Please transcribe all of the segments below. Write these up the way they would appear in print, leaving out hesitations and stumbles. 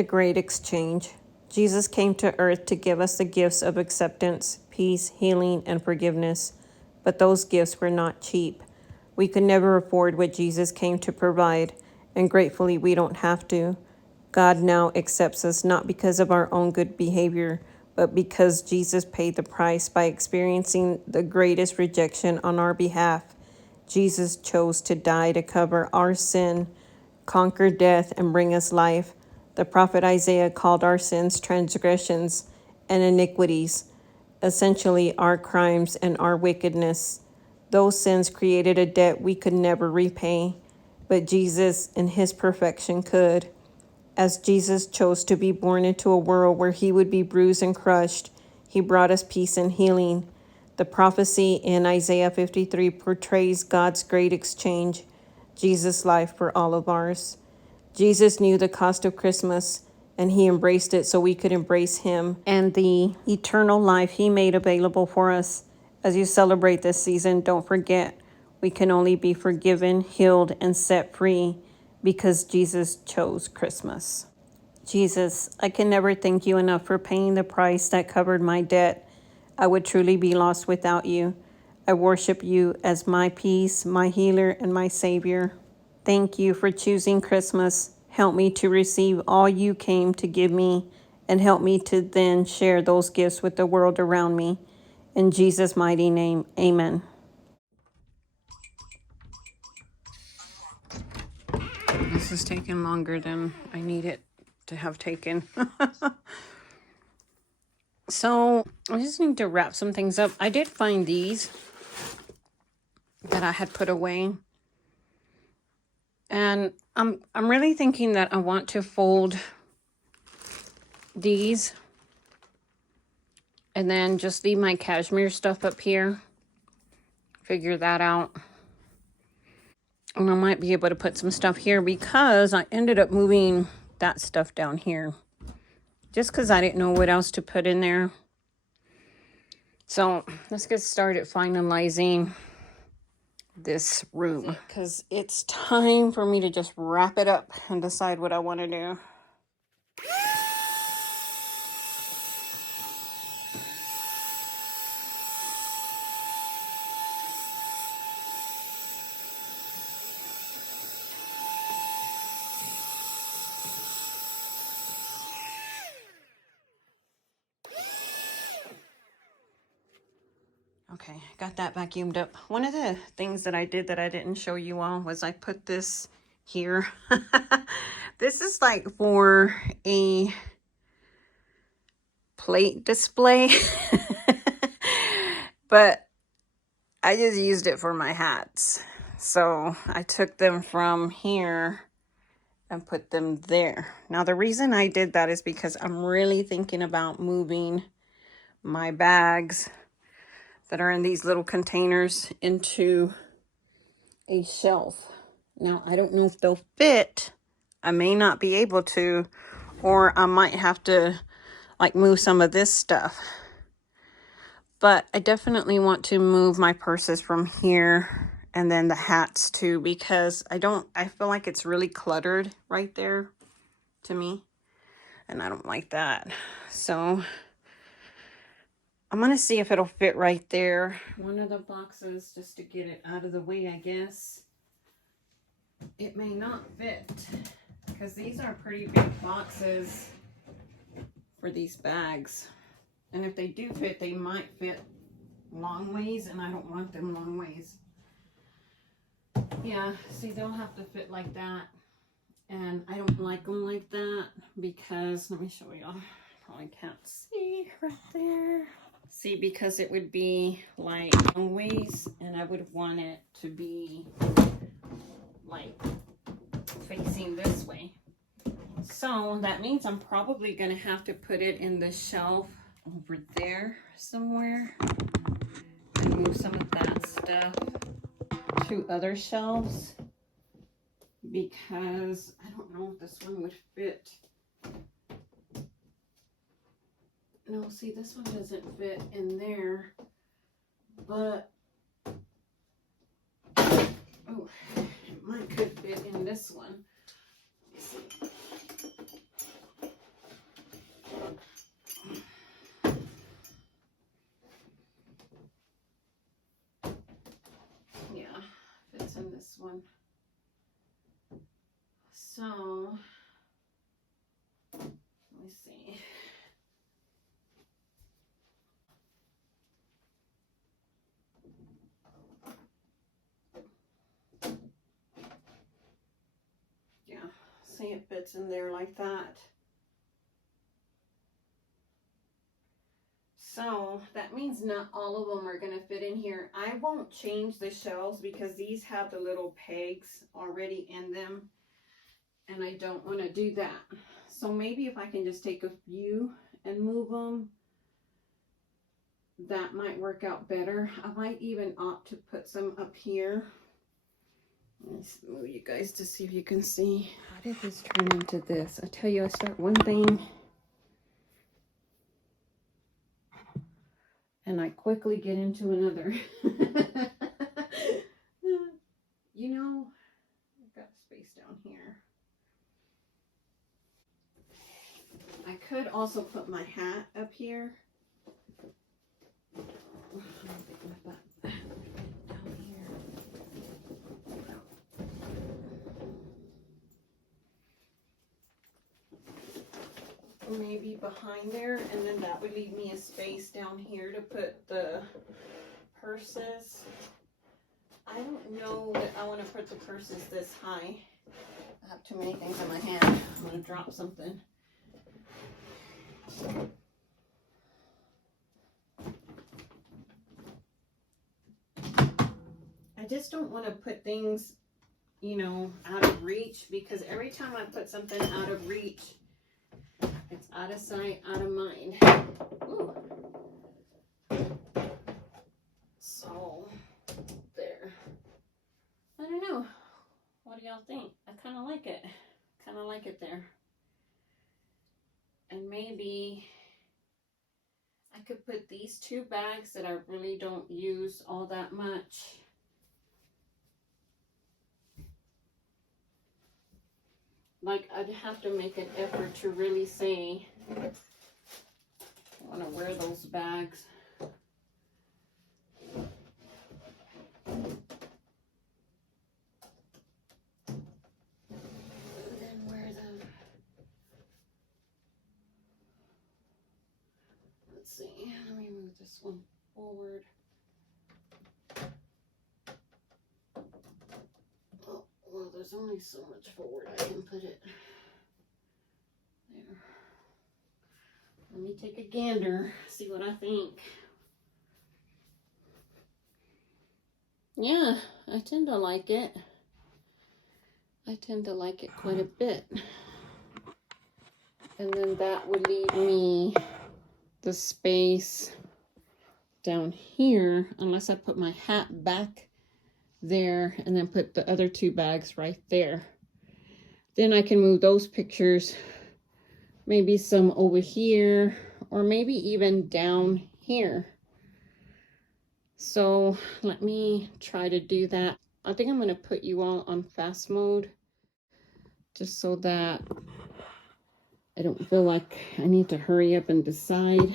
The Great Exchange. Jesus came to earth to give us the gifts of acceptance, peace, healing, and forgiveness. But those gifts were not cheap. We could never afford what Jesus came to provide, and gratefully we don't have to. God now accepts us not because of our own good behavior, but because Jesus paid the price by experiencing the greatest rejection on our behalf. Jesus chose to die to cover our sin, conquer death, and bring us life. The prophet Isaiah called our sins transgressions and iniquities, essentially our crimes and our wickedness. Those sins created a debt we could never repay, but Jesus, in his perfection, could. As Jesus chose to be born into a world where he would be bruised and crushed, he brought us peace and healing. The prophecy in Isaiah 53 portrays God's great exchange, Jesus' life for all of ours. Jesus knew the cost of Christmas, and he embraced it so we could embrace him and the eternal life he made available for us. As you celebrate this season, don't forget, we can only be forgiven, healed, and set free because Jesus chose Christmas. Jesus, I can never thank you enough for paying the price that covered my debt. I would truly be lost without you. I worship you as my peace, my healer, and my Savior. Thank you for choosing Christmas. Help me to receive all you came to give me, and help me to then share those gifts with the world around me. In Jesus' mighty name, amen. This is taking longer than I need it to have taken. So I just need to wrap some things up. I did find these that I had put away. And I'm really thinking that I want to fold these and then just leave my cashmere stuff up here. Figure that out. And I might be able to put some stuff here because I ended up moving that stuff down here. Just because I didn't know what else to put in there. So let's get started finalizing this room. Because it's time for me to just wrap it up and decide what I want to do. Okay, got that vacuumed up. One of the things that I did that I didn't show you all was I put this here. This is like for a plate display. But I just used it for my hats. So I took them from here and put them there. Now the reason I did that is because I'm really thinking about moving my bags that are in these little containers into a shelf. Now, I don't know if they'll fit. I may not be able to, or I might have to like move some of this stuff. But I definitely want to move my purses from here and then the hats too, because I feel like it's really cluttered right there to me, and I don't like that. So I'm going to see if it'll fit right there. One of the boxes, just to get it out of the way, I guess. It may not fit, because these are pretty big boxes for these bags. And if they do fit, they might fit long ways, and I don't want them long ways. Yeah, see, they'll have to fit like that. And I don't like them like that because, let me show y'all. Probably can't see right there. See, because it would be like long ways, and I would want it to be like facing this way. So that means I'm probably going to have to put it in the shelf over there somewhere and move some of that stuff to other shelves, because I don't know if this one would fit. No, see, this one doesn't fit in there, but oh, it might could fit in this one. Let me see. this one. So, let me see. Yeah, see, it fits in there like that. So that means not all of them are going to fit in here. I won't change the shelves because these have the little pegs already in them, and I don't want to do that. So maybe if I can just take a few and move them, that might work out better. I might even opt to put some up here. Let's move you guys to see if you can see. How did this turn into this? I tell you, I start one thing and I quickly get into another. You know, I've got space down here. I could also put my hat up here. Maybe behind there, and then that would leave me a space down here to put the purses. I don't know that I want to put the purses this high. I have too many things in my hand. I'm going to drop something. I just don't want to put things, you know, out of reach, because every time I put something out of reach, it's out of sight, out of mind. Ooh. So, there. I don't know. What do y'all think? I kind of like it. Kind of like it there. And maybe I could put these two bags that I really don't use all that much. Like, I'd have to make an effort to really say I want to wear those bags. And then wear them. Let's see. Let me move this one forward. Oh, well, there's only so much forward I can put it. There. Let me take a gander, see what I think. Yeah, I tend to like it. I tend to like it quite a bit. And then that would leave me the space down here, unless I put my hat back there and then put the other two bags right there. Then I can move those pictures, maybe some over here, or maybe even down here. So let me try to do that. I think I'm going to put you all on fast mode, just so that I don't feel like I need to hurry up and decide.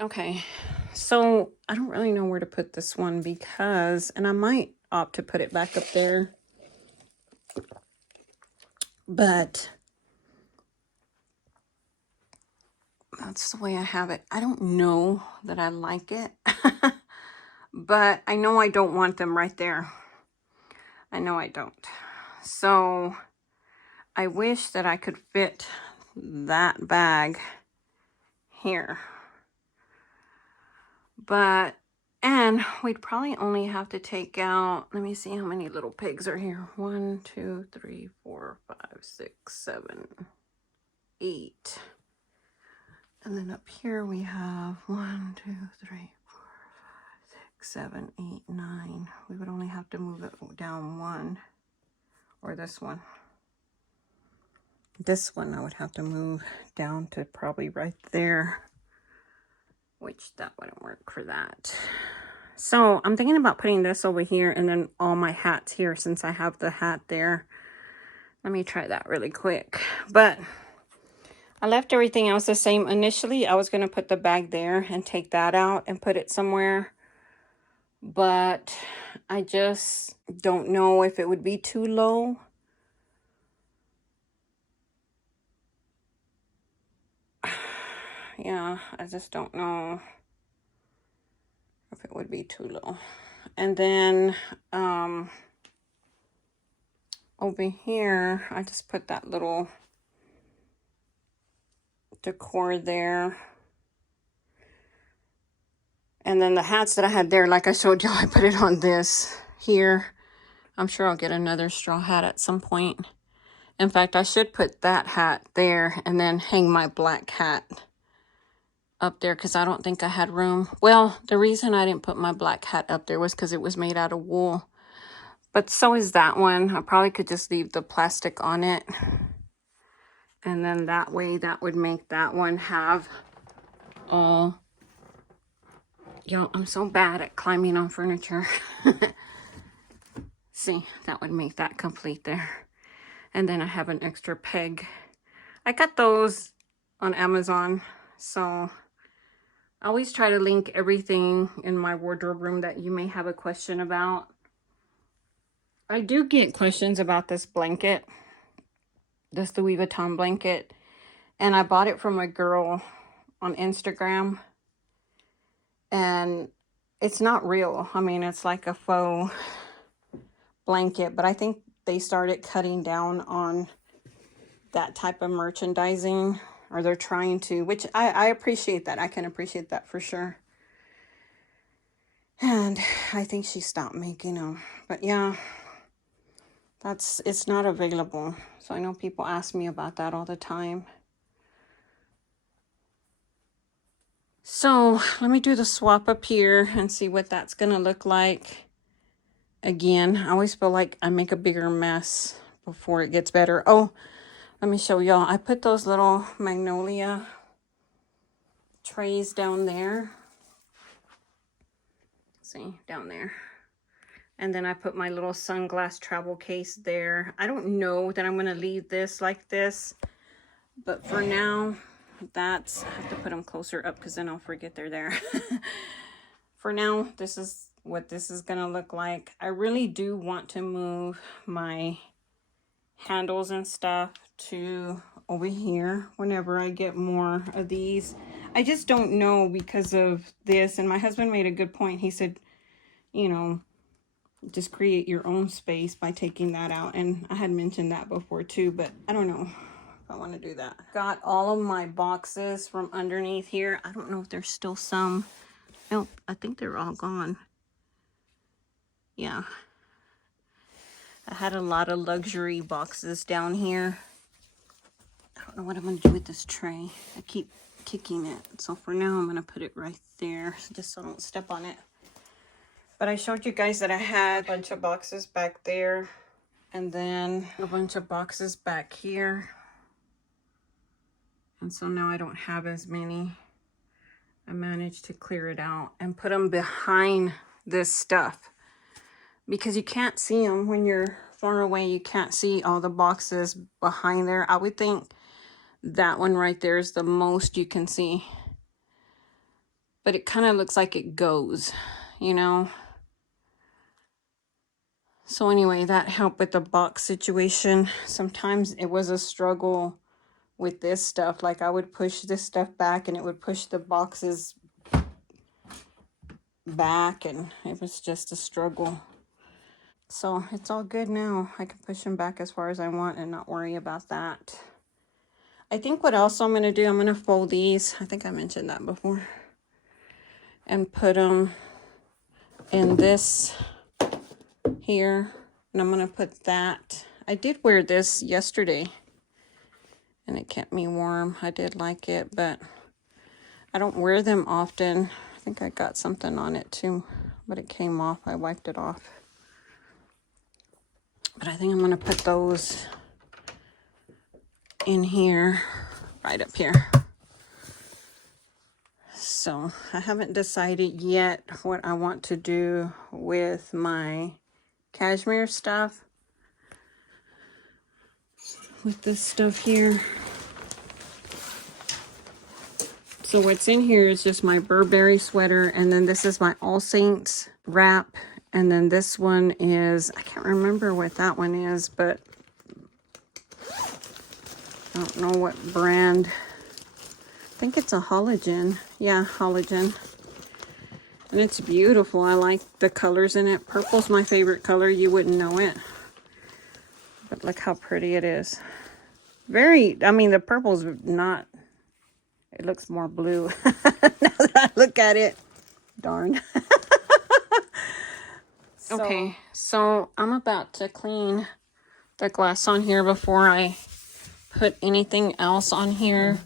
Okay, so I don't really know where to put this one because, and I might opt to put it back up there, but that's the way I have it. I don't know that I like it, but I know I don't want them right there. I know I don't. So I wish that I could fit that bag here. But, and we'd probably only have to take out, let me see how many little pigs are here. 1, 2, 3, 4, 5, 6, 7, 8. And then up here we have 1, 2, 3, 4, 5, 6, 7, 8, 9. We would only have to move it down 1 or this one. This one I would have to move down to probably right there, which that wouldn't work for that. So I'm thinking about putting this over here and then all my hats here since I have the hat there. Let me try that really quick. But I left everything else the same. Initially, I was going to put the bag there and take that out and put it somewhere. But I just don't know if it would be too low. Yeah, I just don't know if it would be too low. And then over here, I just put that little decor there. And then the hats that I had there, like I showed y'all, I put it on this here. I'm sure I'll get another straw hat at some point. In fact, I should put that hat there and then hang my black hat up there because I don't think I had room. Well, the reason I didn't put my black hat up there was because it was made out of wool. But so is that one. I probably could just leave the plastic on it. And then that way, that would make that one have all... Yo, I'm so bad at climbing on furniture. See, that would make that complete there. And then I have an extra peg. I got those on Amazon, so I always try to link everything in my wardrobe room that you may have a question about. I do get questions about this blanket, this Louis Vuitton blanket, and I bought it from a girl on Instagram, and it's not real. I mean, it's like a faux blanket, but I think they started cutting down on that type of merchandising, or they're trying to, which I appreciate that. I can appreciate that for sure. And I think she stopped making them. But yeah, it's not available. So I know people ask me about that all the time. So let me do the swap up here and see what that's gonna look like. Again, I always feel like I make a bigger mess before it gets better. Oh, let me show y'all. I put those little magnolia trays down there. See, down there. And then I put my little sunglass travel case there. I don't know that I'm going to leave this like this. But for now, I have to put them closer up because then I'll forget they're there. For now, this is what this is going to look like. I really do want to move my handles and stuff to over here whenever I get more of these. I just don't know because of this. And my husband made a good point. He said, you know, just create your own space by taking that out. And I had mentioned that before too, but I don't know if I want to do that. Got all of my boxes from underneath here. I don't know if there's still some. Nope, I think they're all gone. Yeah. I had a lot of luxury boxes down here. I don't know what I'm going to do with this tray. I keep kicking it. So for now, I'm going to put it right there just so I don't step on it. But I showed you guys that I had a bunch of boxes back there. And then a bunch of boxes back here. And so now I don't have as many. I managed to clear it out and put them behind this stuff. Because you can't see them when you're far away. You can't see all the boxes behind there. I would think that one right there is the most you can see. But it kind of looks like it goes, you know. So anyway, that helped with the box situation. Sometimes it was a struggle with this stuff. Like I would push this stuff back and it would push the boxes back, and it was just a struggle. So it's all good now. I can push them back as far as I want and not worry about that. I think what else I'm going to do, I'm going to fold these. I think I mentioned that before. And put them in this here. And I'm going to put that. I did wear this yesterday. And it kept me warm. I did like it, but I don't wear them often. I think I got something on it too. But it came off. I wiped it off. But I think I'm going to put those in here, right up here. So I haven't decided yet what I want to do with my cashmere stuff. With this stuff here. So what's in here is just my Burberry sweater, and then this is my All Saints wrap, and then this one is, I can't remember what that one is, but I don't know what brand. I think it's a Halogen. Yeah, Halogen. And it's beautiful. I like the colors in it. Purple's my favorite color. You wouldn't know it. But look how pretty it is. Very, I mean, the purple's not, it looks more blue now that I look at it. Darn. Okay, so I'm about to clean the glass on here before I put anything else on here.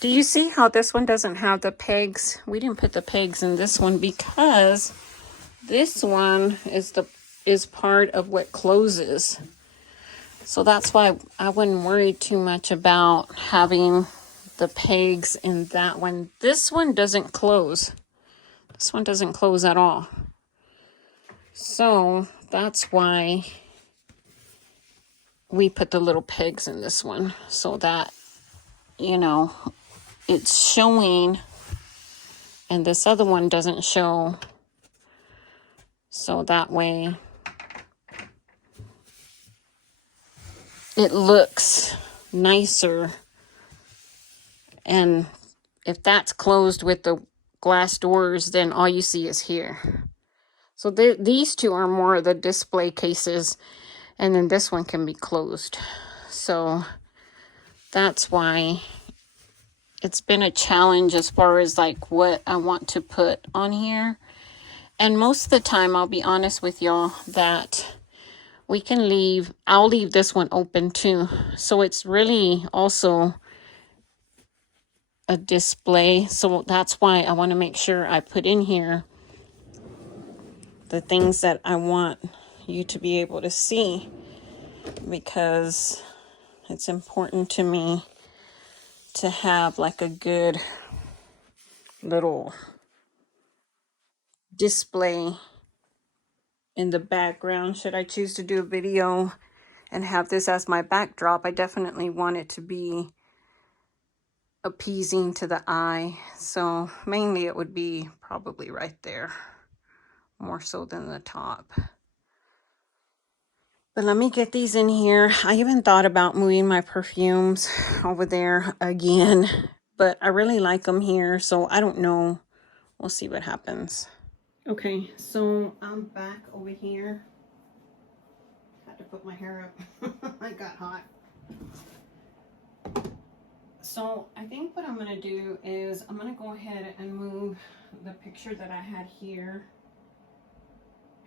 Do you see how this one doesn't have the pegs? We didn't put the pegs in this one because this one is part of what closes. So that's why I wouldn't worry too much about having the pegs in that one. This one doesn't close. This one doesn't close at all. So that's why we put the little pegs in this one, so that, you know, it's showing, and this other one doesn't show. So that way it looks nicer. And if that's closed with the glass doors, then all you see is here. So these two are more of the display cases, and then this one can be closed. So that's why it's been a challenge as far as like what I want to put on here. And most of the time, I'll be honest with y'all, that we can leave, I'll leave this one open too. So it's really also a display. So that's why I want to make sure I put in here the things that I want you to be able to see, because it's important to me to have like a good little display in the background. Should I choose to do a video and have this as my backdrop, I definitely want it to be appeasing to the eye. So mainly it would be probably right there, more so than the top. But let me get these in here. I even thought about moving my perfumes over there again, but I really like them here, so I don't know. We'll see what happens. Okay, so I'm back over here. Had to put my hair up. I got hot. So I think what I'm going to do is I'm going to go ahead and move the picture that I had here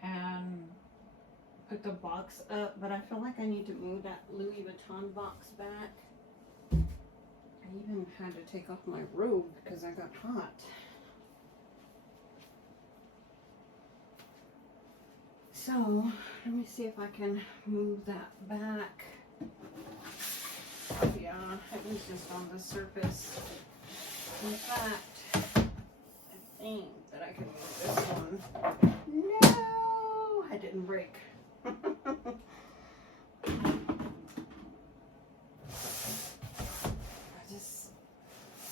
and put the box up, but I feel like I need to move that Louis Vuitton box back. I even had to take off my robe because I got hot. So let me see if I can move that back. Yeah, it was just on the surface. In fact, I think that I can move this one. No, I didn't break. I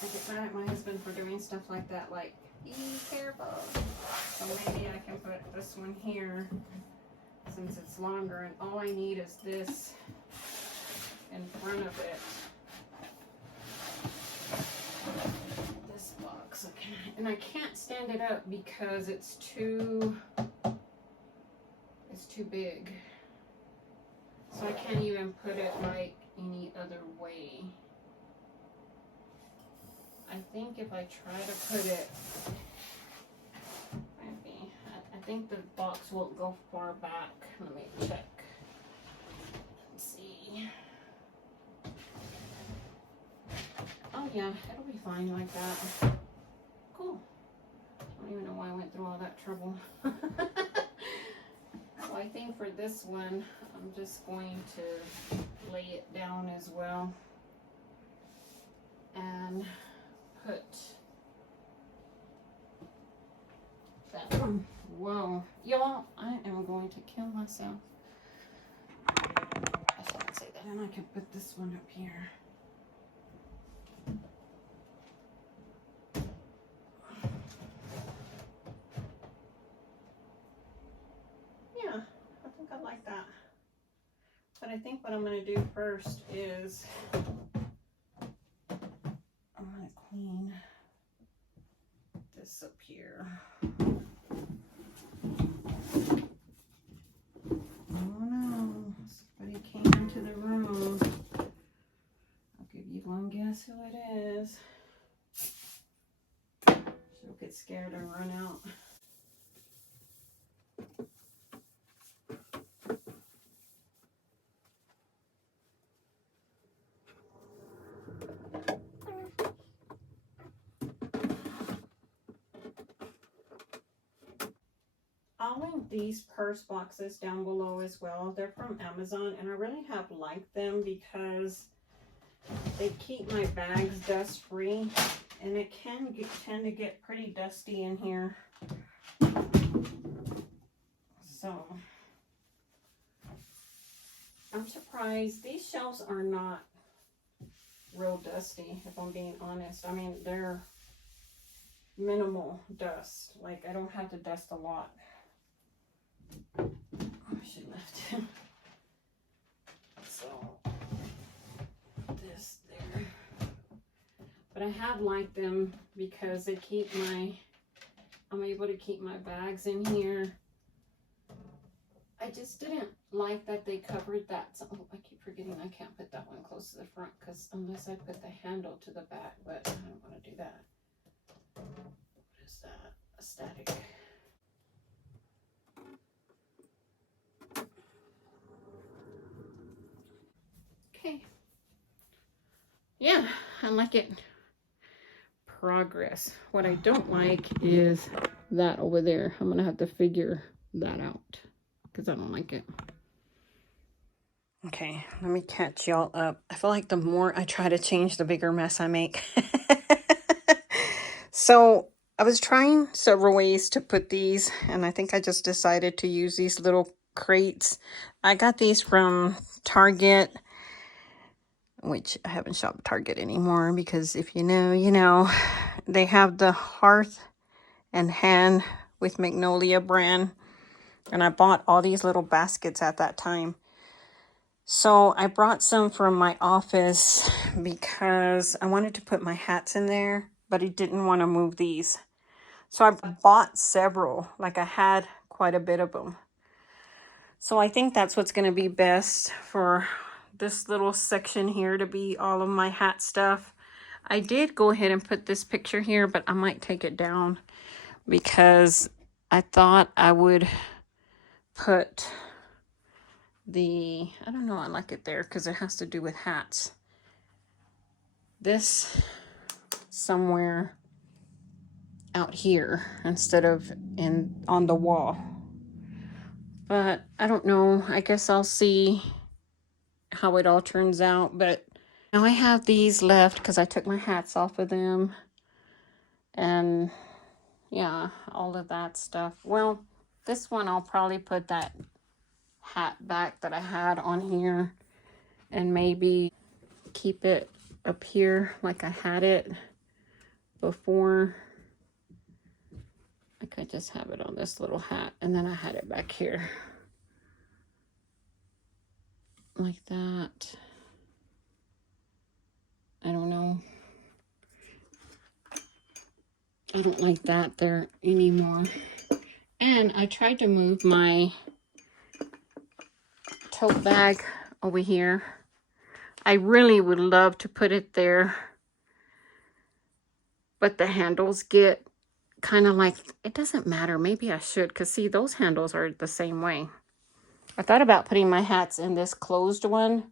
get mad at my husband for doing stuff like that, like, be careful. So maybe I can put this one here since it's longer, and all I need is this in front of it. This box, okay. And I can't stand it up because it's too big. So I can't even put it like any other way. I think if I try to put it, maybe, I think the box won't go far back. Let me check. Let's see. Oh yeah, it'll be fine like that. Cool. I don't even know why I went through all that trouble. Why I think for this one, I'm just going to lay it down as well and put that one. Whoa, y'all, I am going to kill myself. I shouldn't say that. And I can put this one up here. Yeah, I think I like that. But I think what I'm going to do first is I'm going to clean this up here. Oh no, somebody came into the room. I'll give you one guess who it is. She'll get scared and run out. I'll link these purse boxes down below as well. They're from Amazon and I really have liked them because they keep my bags dust free, and it can tend to get pretty dusty in here. So I'm surprised. These shelves are not real dusty, if I'm being honest. I mean, they're minimal dust. Like, I don't have to dust a lot. Oh, she left. So this there. But I have liked them because they keep I'm able to keep my bags in here. I just didn't like that they covered that. So, oh, I keep forgetting I can't put that one close to the front because unless I put the handle to the back, but I don't want to do that. What is that? A static. Okay. Yeah, I like it. Progress. What I don't like is that over there. I'm gonna have to figure that out because I don't like it. Okay, let me catch y'all up. I feel like the more I try to change, the bigger mess I make. So I was trying several ways to put these, and I think I just decided to use these little crates. I got these from Target, which I haven't shopped Target anymore because if you know, you know. They have the Hearth and Hand with Magnolia brand, and I bought all these little baskets at that time. So I brought some from my office because I wanted to put my hats in there, but I didn't want to move these. So I bought several, like I had quite a bit of them. So I think that's what's going to be best for this little section here to be all of my hat stuff. I did go ahead and put this picture here, but I might take it down because I thought I would put I don't know, I like it there because it has to do with hats. This somewhere out here instead of on the wall. But I don't know. I guess I'll see how it all turns out. But now I have these left because I took my hats off of them. And yeah, all of that stuff. Well, this one I'll probably put that hat back that I had on here and maybe keep it up here like I had it before. Like I just have it on this little hat and then I had it back here like that. I don't know. I don't like that there anymore. And I tried to move my tote bag over here. I really would love to put it there, but the handles get kind of like, it doesn't matter. Maybe I should, because see, those handles are the same way. I thought about putting my hats in this closed one,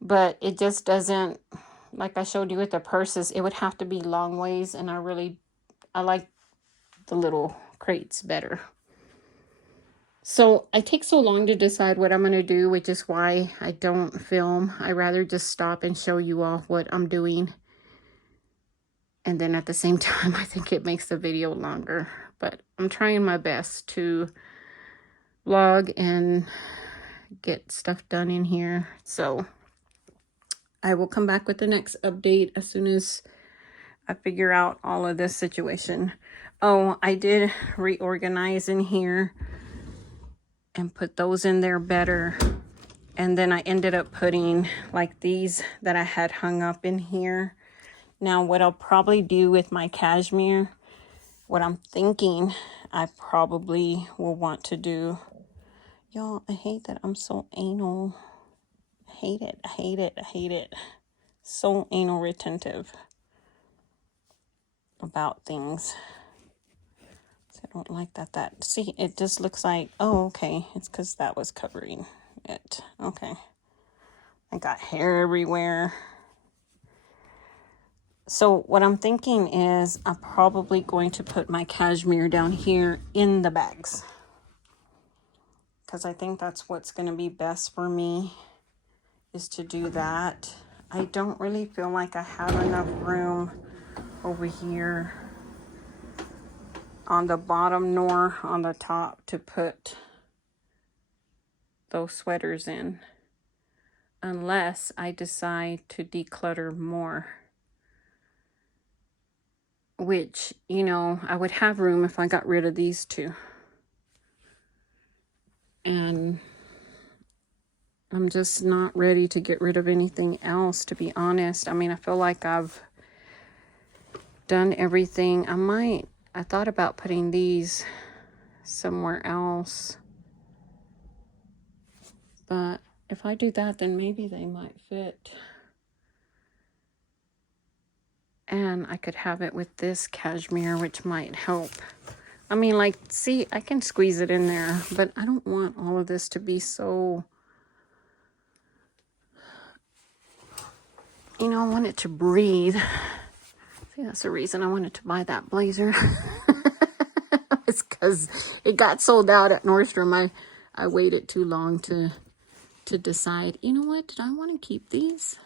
but it just doesn't, like I showed you with the purses, it would have to be long ways, and I like the little crates better. So I take so long to decide what I'm going to do, which is why I don't film. I rather just stop and show you all what I'm doing. And then at the same time, I think it makes the video longer. But I'm trying my best to vlog and get stuff done in here. So I will come back with the next update as soon as I figure out all of this situation. Oh, I did reorganize in here and put those in there better. And then I ended up putting like these that I had hung up in here. Now what I'll probably do with my cashmere, what I'm thinking I probably will want to do. Y'all, I hate that I'm so anal. I hate it, I hate it, I hate it. So anal retentive about things. I don't like that. See, it just looks like, oh, okay. It's because that was covering it. Okay. I got hair everywhere. So what I'm thinking is I'm probably going to put my cashmere down here in the bags. Because I think that's what's going to be best for me, is to do that. I don't really feel like I have enough room over here on the bottom nor on the top to put those sweaters in, unless I decide to declutter more, which, you know, I would have room if I got rid of these two. And I'm just not ready to get rid of anything else, to be honest. I mean, I feel like I've done everything. I thought about putting these somewhere else, but if I do that, then maybe they might fit. And I could have it with this cashmere, which might help. I mean, like, see, I can squeeze it in there, but I don't want all of this to be so, you know, I want it to breathe. See, that's the reason I wanted to buy that blazer. It's because it got sold out at Nordstrom. I waited too long to decide, you know what, did I want to keep these?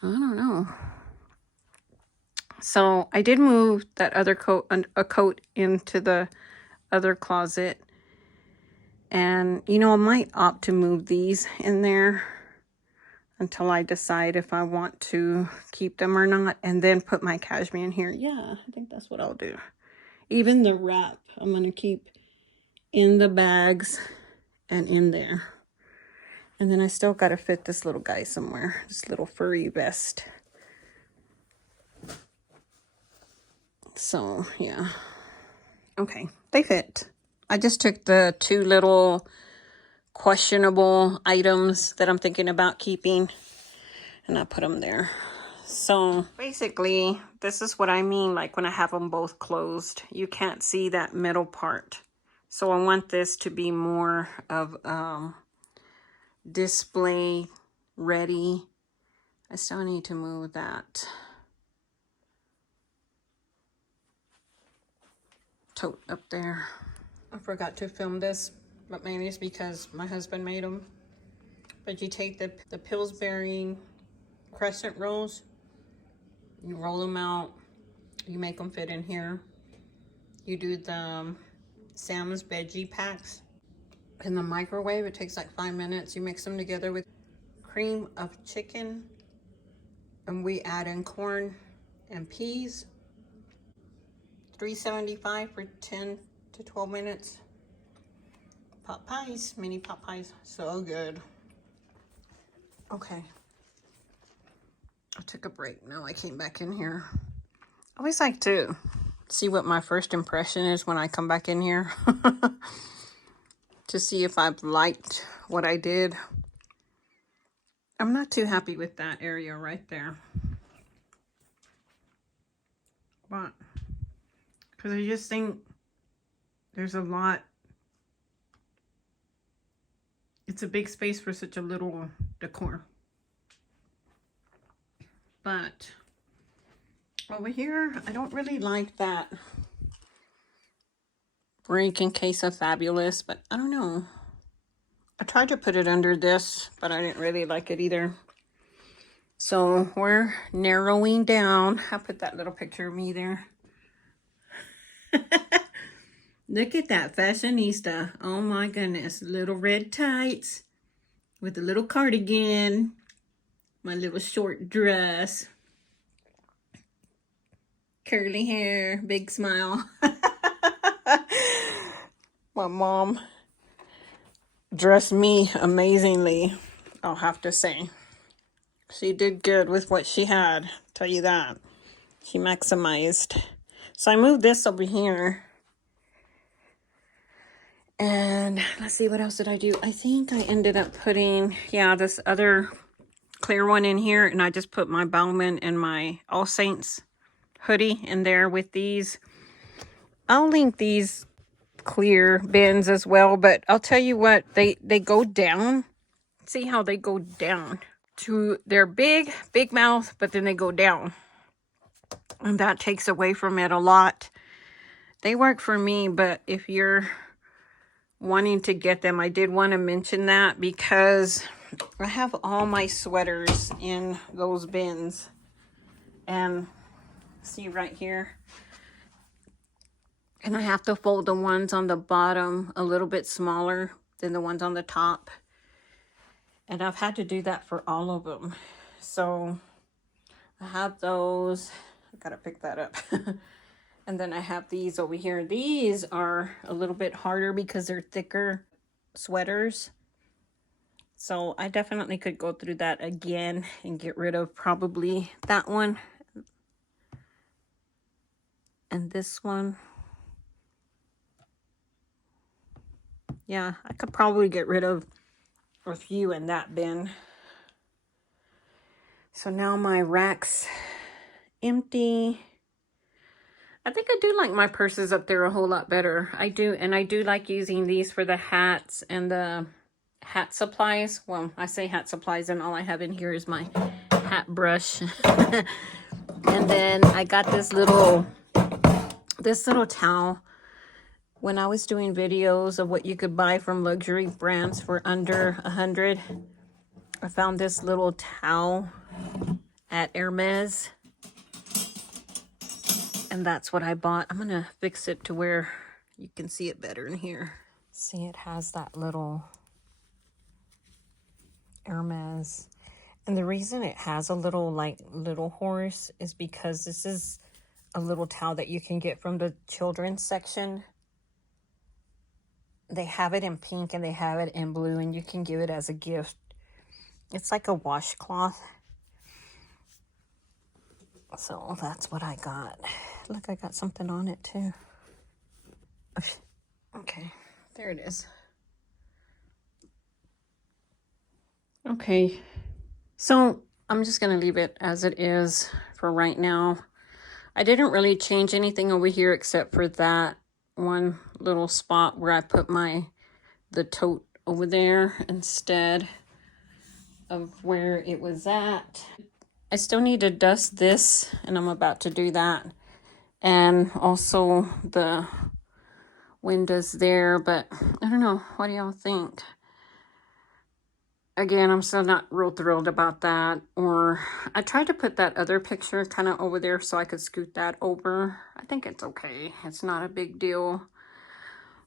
I don't know. So I did move that other coat, a coat, into the other closet. And, you know, I might opt to move these in there until I decide if I want to keep them or not, and then put my cashmere in here. Yeah, I think that's what I'll do. Even the wrap, I'm going to keep in the bags and in there. And then I still got to fit this little guy somewhere, this little furry vest. So, yeah. Okay, they fit. I just took the two little questionable items that I'm thinking about keeping, and I put them there. So basically, this is what I mean, like when I have them both closed, you can't see that middle part. So I want this to be more of display ready. I still need to move that tote up there. I forgot to film this, but maybe it's because my husband made them. But you take the Pillsbury crescent rolls, you roll them out, you make them fit in here. You do the Sam's veggie packs in the microwave. It takes like 5 minutes. You mix them together with cream of chicken, and we add in corn and peas. $3.75 for 10 to 12 minutes. Pot pies, mini pot pies, so good. Okay, I took a break. Now I came back in here. I always like to see what my first impression is when I come back in here. To see if I've liked what I did. I'm not too happy with that area right there. But, because I just think there's a lot. It's a big space for such a little decor. But over here, I don't really like that break in case of Fabulous, but I don't know. I tried to put it under this, but I didn't really like it either. So we're narrowing down. I'll put that little picture of me there. Look at that fashionista. Oh my goodness. Little red tights with a little cardigan. My little short dress. Curly hair. Big smile. My mom dressed me amazingly, I'll have to say. She did good with what she had, tell you that. She maximized. So I moved this over here. And let's see, what else did I do? I think I ended up putting, yeah, this other clear one in here. And I just put my Bauman and my All Saints hoodie in there with these. I'll link these clear bins as well. But I'll tell you what, they go down. See how they go down. They're big mouth, but then they go down. And that takes away from it a lot. They work for me, but if you're wanting to get them, I did want to mention that because I have all my sweaters in those bins. And see right here. And I have to fold the ones on the bottom a little bit smaller than the ones on the top. And I've had to do that for all of them. So I have those. I gotta pick that up. And then I have these over here. These are a little bit harder because they're thicker sweaters. So I definitely could go through that again and get rid of probably that one. And this one. Yeah, I could probably get rid of a few in that bin. So now my rack's empty. I think I do like my purses up there a whole lot better. I do, and I do like using these for the hats and the hat supplies. Well, I say hat supplies and all I have in here is my hat brush. And then I got this little towel. When I was doing videos of what you could buy from luxury brands for under $100, I found this little towel at Hermes. And that's what I bought. I'm going to fix it to where you can see it better in here. See, it has that little Hermes. And the reason it has a little, like, little horse is because this is a little towel that you can get from the children's section. They have it in pink and they have it in blue, and you can give it as a gift. It's like a washcloth. So that's what I got. Look, I got something on it too. Okay, there it is. Okay, so I'm just going to leave it as it is for right now. I didn't really change anything over here except for that one little spot where I put the tote over there instead of where it was at. I still need to dust this, and I'm about to do that. And also the windows there, but I don't know. What do y'all think? Again, I'm still not real thrilled about that. Or I tried to put that other picture kind of over there so I could scoot that over. I think it's okay. It's not a big deal.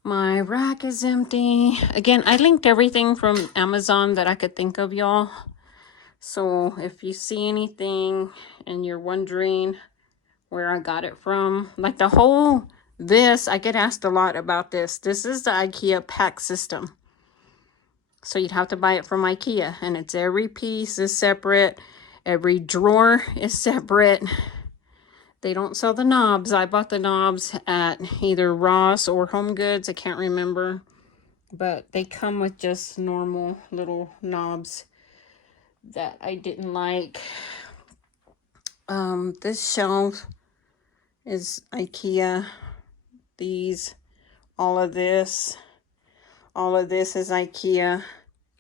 My rack is empty. Again, I linked everything from Amazon that I could think of, y'all. So if you see anything and you're wondering where I got it from, like this, I get asked a lot about this. This is the IKEA pack system. So you'd have to buy it from IKEA, and it's every piece is separate. Every drawer is separate. They don't sell the knobs. I bought the knobs at either Ross or Home Goods. I can't remember. But they come with just normal little knobs that I didn't like. This shelf is IKEA. All of this is IKEA.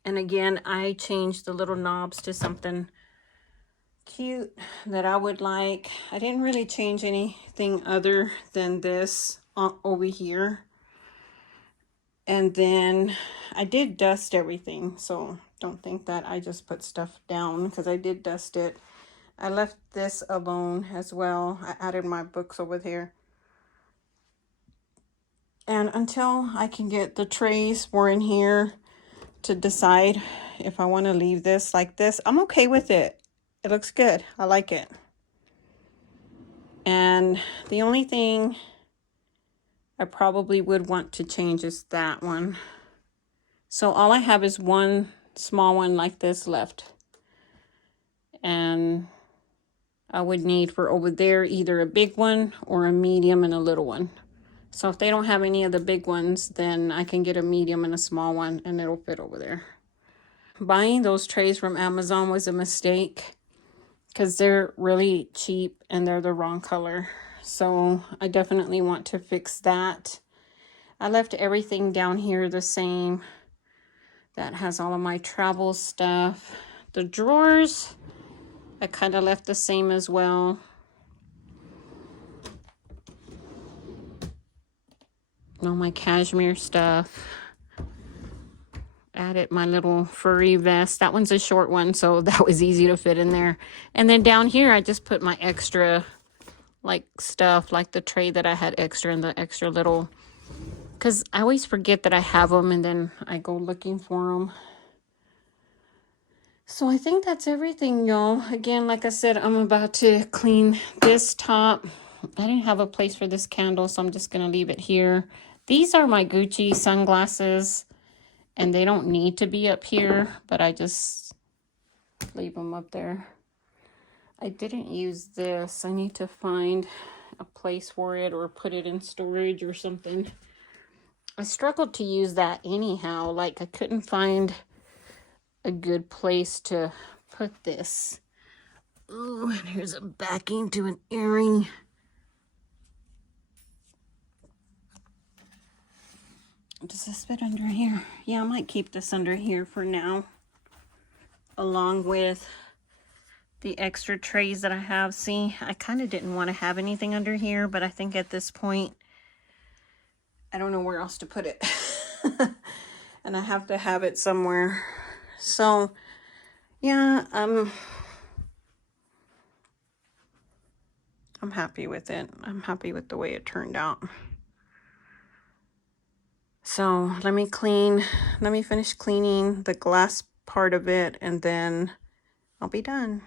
And again, I changed the little knobs to something cute that I would like. I didn't really change anything other than this over here. And then I did dust everything, so don't think that I just put stuff down, because I did dust it. I left this alone as well. I added my books over there. And until I can get the trays for in here to decide if I want to leave this like this, I'm okay with it. It looks good. I like it. And the only thing I probably would want to change is that one. So all I have is one small one like this left. And I would need for over there either a big one or a medium and a little one. So if they don't have any of the big ones, then I can get a medium and a small one and it'll fit over there. Buying those trays from Amazon was a mistake because they're really cheap and they're the wrong color. So I definitely want to fix that. I left everything down here the same. That has all of my travel stuff. The drawers, I kind of left the same as well. All my cashmere stuff. Added my little furry vest. That one's a short one, so that was easy to fit in there. And then down here, I just put my extra, like, stuff, like the tray that I had extra and the extra little, because I always forget that I have them, and then I go looking for them. So I think that's everything, y'all. Again, like I said, I'm about to clean this top. I didn't have a place for this candle, so I'm just going to leave it here. These are my Gucci sunglasses, and they don't need to be up here, but I just leave them up there. I didn't use this. I need to find a place for it or put it in storage or something. I struggled to use that anyhow. Like, I couldn't find a good place to put this. Oh, and here's a backing to an earring. Does this fit under here? Yeah, I might keep this under here for now, along with the extra trays that I have. See, I kind of didn't want to have anything under here, but I think at this point, I don't know where else to put it. And I have to have it somewhere. So, yeah, I'm happy with it. I'm happy with the way it turned out. So let me finish cleaning the glass part of it, and then I'll be done.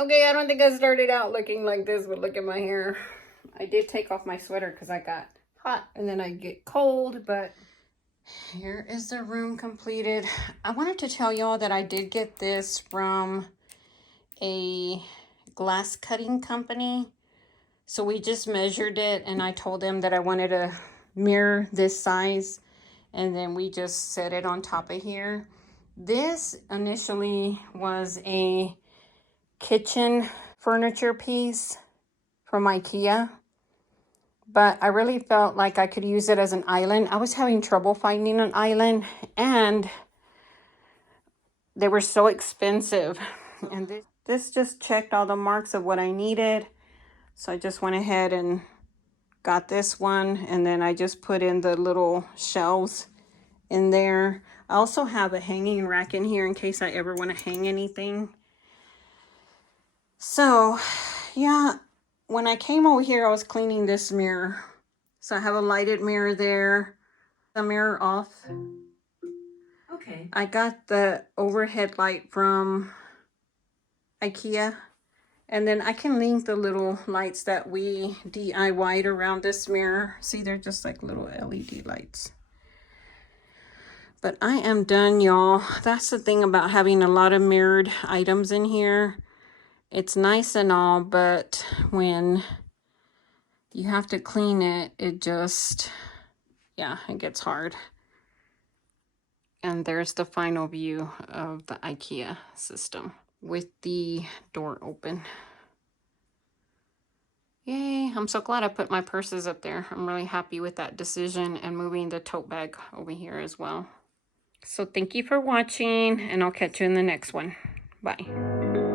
Okay, I don't think I started out looking like this, but look at my hair. I did take off my sweater because I got hot and then I get cold, but here is the room completed. I wanted to tell y'all that I did get this from a glass cutting company. So we just measured it, and I told them that I wanted a mirror this size, and then we just set it on top of here. This initially was a kitchen furniture piece from IKEA, but I really felt like I could use it as an island. I was having trouble finding an island, and they were so expensive. And this just checked all the marks of what I needed. So I just went ahead and got this one, and then I just put in the little shelves in there. I also have a hanging rack in here in case I ever want to hang anything. So yeah, when I came over here, I was cleaning this mirror. So I have a lighted mirror there, the mirror off. Okay. I got the overhead light from IKEA, And then I can link the little lights that we DIY'd around this mirror. See, they're just like little LED lights. But I am done, y'all. That's the thing about having a lot of mirrored items in here. It's nice and all, but when you have to clean it, it just, yeah, it gets hard. And there's the final view of the IKEA system with the door open. Yay, I'm so glad I put my purses up there. I'm really happy with that decision and moving the tote bag over here as well. So thank you for watching, and I'll catch you in the next one. Bye.